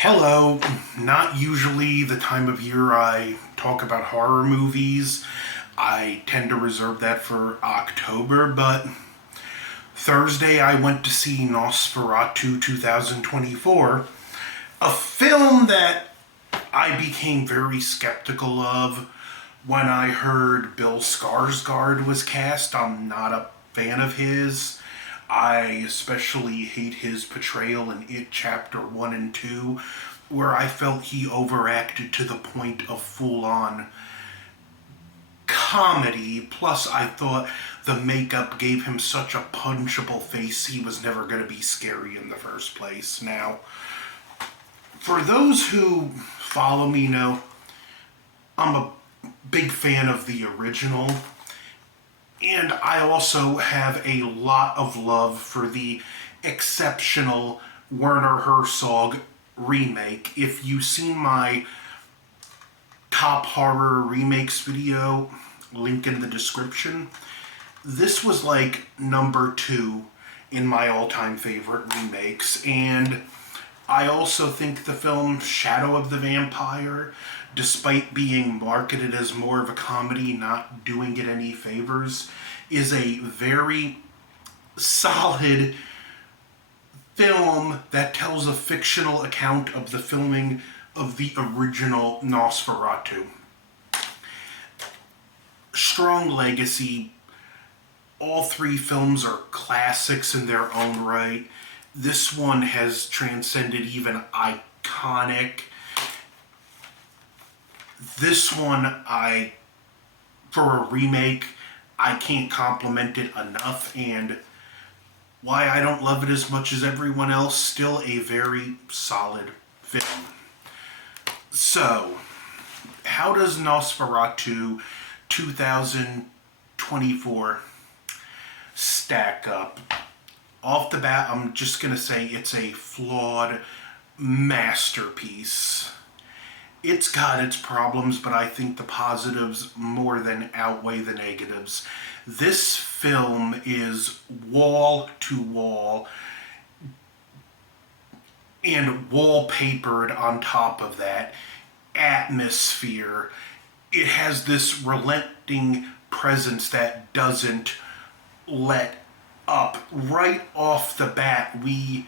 Hello. Not usually the time of year I talk about horror movies. I tend to reserve that for October, but Thursday I went to see Nosferatu 2024, a film that I became very skeptical of when I heard Bill Skarsgård was cast. I'm not a fan of his. I especially hate his portrayal in It Chapter 1 and 2, where I felt he overacted to the point of full on comedy. Plus, I thought the makeup gave him such a punchable face he was never going to be scary in the first place. Now, for those who follow me know, I'm a big fan of the original. And I also have a lot of love for the exceptional Werner Herzog remake. If you've seen my top horror remakes video, link in the description, this was like number 2 in my all-time favorite remakes. And I also think the film Shadow of the Vampire, despite being marketed as more of a comedy, not doing it any favors, is a very solid film that tells a fictional account of the filming of the original Nosferatu. Strong legacy. All 3 films are classics in their own right. This one has transcended even iconic. This one, for a remake, I can't compliment it enough, and why I don't love it as much as everyone else, still a very solid film. So, how does Nosferatu 2024 stack up? Off the bat, I'm just going to say it's a flawed masterpiece. It's got its problems, but I think the positives more than outweigh the negatives. This film is wall to wall and wallpapered on top of that atmosphere. It has this relenting presence that doesn't let up. Right off the bat, we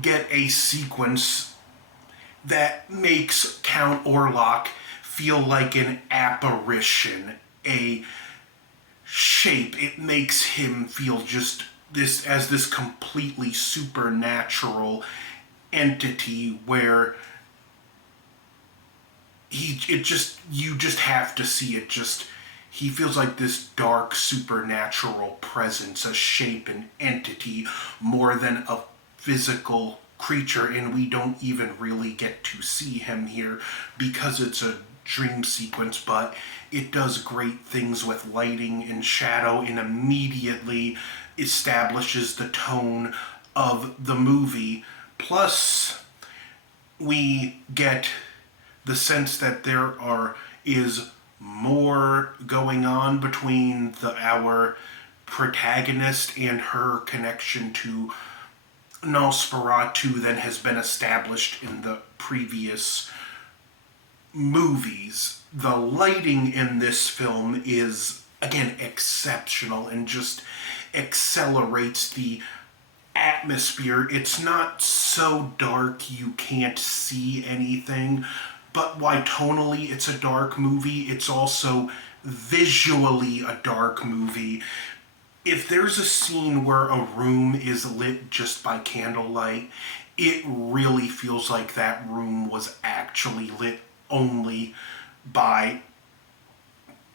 get a sequence that makes Count Orlok feel like an apparition, a shape. It makes him feel just this completely supernatural entity where you just have to see it. Just he feels like this dark supernatural presence, a shape, an entity, more than a physical creature, and we don't even really get to see him here because it's a dream sequence, but it does great things with lighting and shadow and immediately establishes the tone of the movie. Plus, we get the sense that is more going on between our protagonist and her connection to Nosferatu than has been established in the previous movies. The lighting in this film is, again, exceptional and just accelerates the atmosphere. It's not so dark you can't see anything, but why tonally it's a dark movie, it's also visually a dark movie. If there's a scene where a room is lit just by candlelight, it really feels like that room was actually lit only by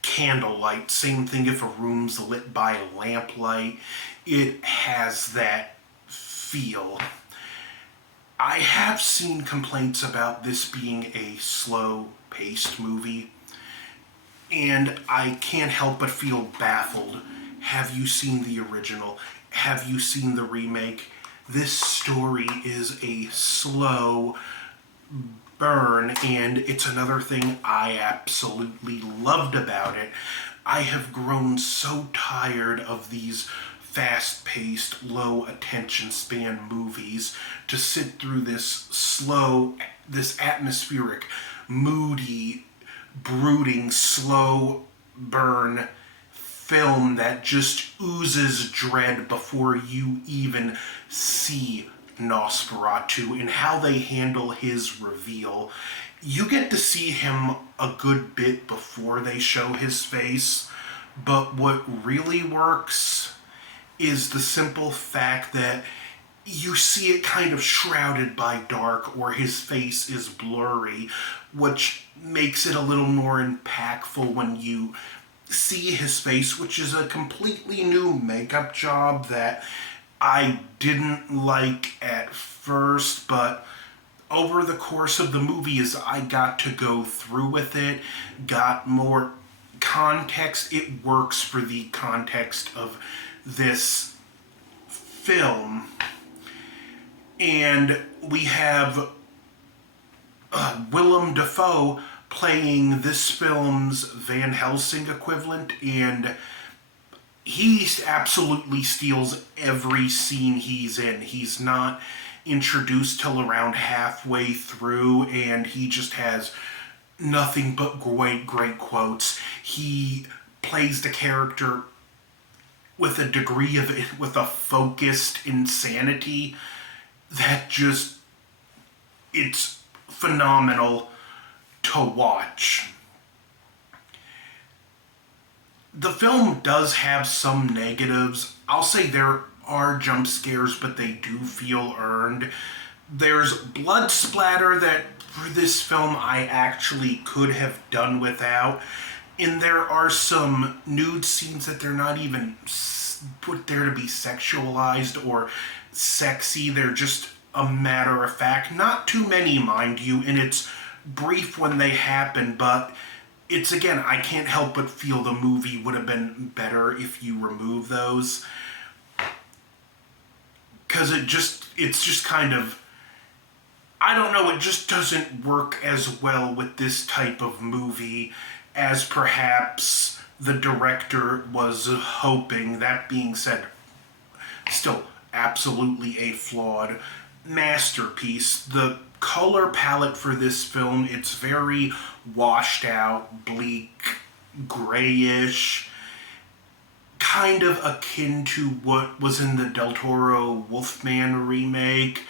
candlelight. Same thing if a room's lit by lamplight. It has that feel. I have seen complaints about this being a slow-paced movie, and I can't help but feel baffled. Have you seen the original? Have you seen the remake? This story is a slow burn, and it's another thing I absolutely loved about it. I have grown so tired of these fast-paced, low attention span movies to sit through this atmospheric, moody, brooding, slow burn film that just oozes dread before you even see Nosferatu, and how they handle his reveal. You get to see him a good bit before they show his face, but what really works is the simple fact that you see it kind of shrouded by dark, or his face is blurry, which makes it a little more impactful when you see his face, which is a completely new makeup job that I didn't like at first, but over the course of the movie, as I got to go through with it, got more context, it works for the context of this film. And we have Willem Dafoe playing this film's Van Helsing equivalent, and he absolutely steals every scene he's in. He's not introduced till around halfway through, and he just has nothing but great quotes. He plays the character with a degree of it, with a focused insanity that just, it's phenomenal to watch. The film does have some negatives. I'll say there are jump scares, but they do feel earned. There's blood splatter that for this film I actually could have done without. And there are some nude scenes that they're not even put there to be sexualized or sexy. They're just a matter of fact. Not too many, mind you, and it's brief when they happen, but it's, again, I can't help but feel the movie would have been better if you remove those. Because it's just kind of, I don't know, it just doesn't work as well with this type of movie as perhaps the director was hoping. That being said, still absolutely a flawed masterpiece. The color palette for this film, it's very washed out, bleak, grayish, kind of akin to what was in the Del Toro Wolfman remake.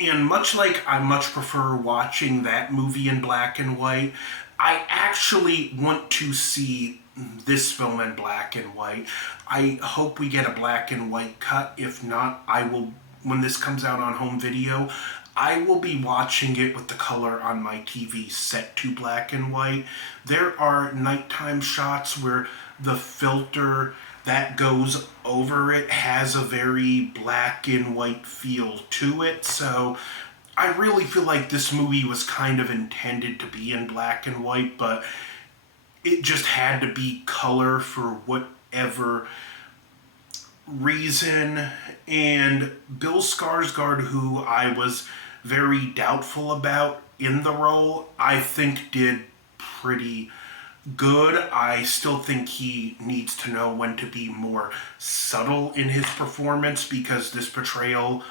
And much like I much prefer watching that movie in black and white, I actually want to see this film in black and white. I hope we get a black and white cut. If not, I will, when this comes out on home video, I will be watching it with the color on my TV set to black and white. There are nighttime shots where the filter that goes over it has a very black and white feel to it. So I really feel like this movie was kind of intended to be in black and white, but it just had to be color for whatever reason. And Bill Skarsgård, who I was very doubtful about in the role, I think did pretty good. I still think he needs to know when to be more subtle in his performance, because this portrayal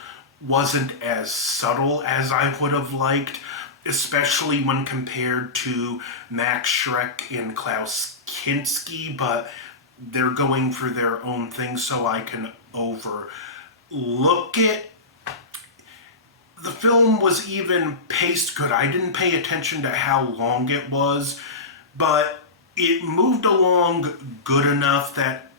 wasn't as subtle as I would have liked, especially when compared to Max Schreck and Klaus Kinski, but they're going for their own thing, so I can overlook it. The film was even paced good. I didn't pay attention to how long it was, but it moved along good enough that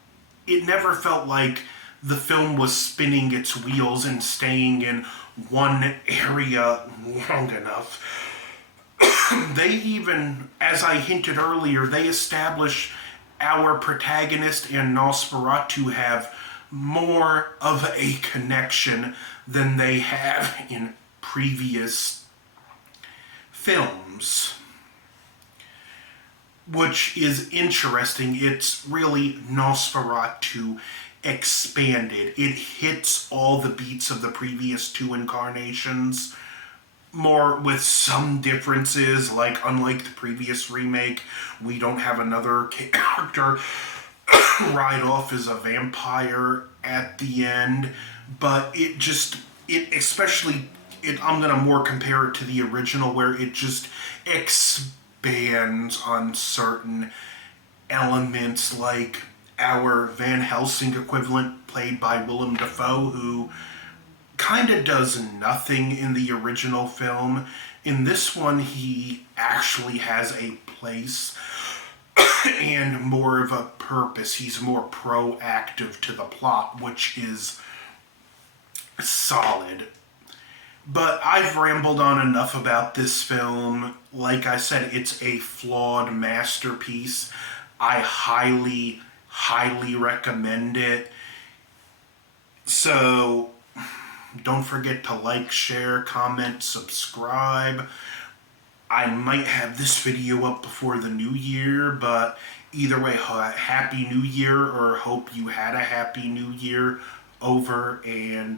it never felt like the film was spinning its wheels and staying in one area long enough. They even, as I hinted earlier, they establish our protagonist and Nosferatu have more of a connection than they have in previous films, which is interesting. It's really Nosferatu expanded. It hits all the beats of the previous two incarnations, more with some differences. Like, unlike the previous remake, we don't have another character ride off as a vampire at the end, but I'm gonna more compare it to the original, where it just expands on certain elements, like our Van Helsing equivalent, played by Willem Dafoe, who kind of does nothing in the original film. In this one, he actually has a place and more of a purpose. He's more proactive to the plot, which is solid. But I've rambled on enough about this film. Like I said, it's a flawed masterpiece. I highly, highly recommend it. So don't forget to like, share, comment, subscribe. I might have this video up before the new year, but either way, happy new year, or hope you had a happy new year. Over and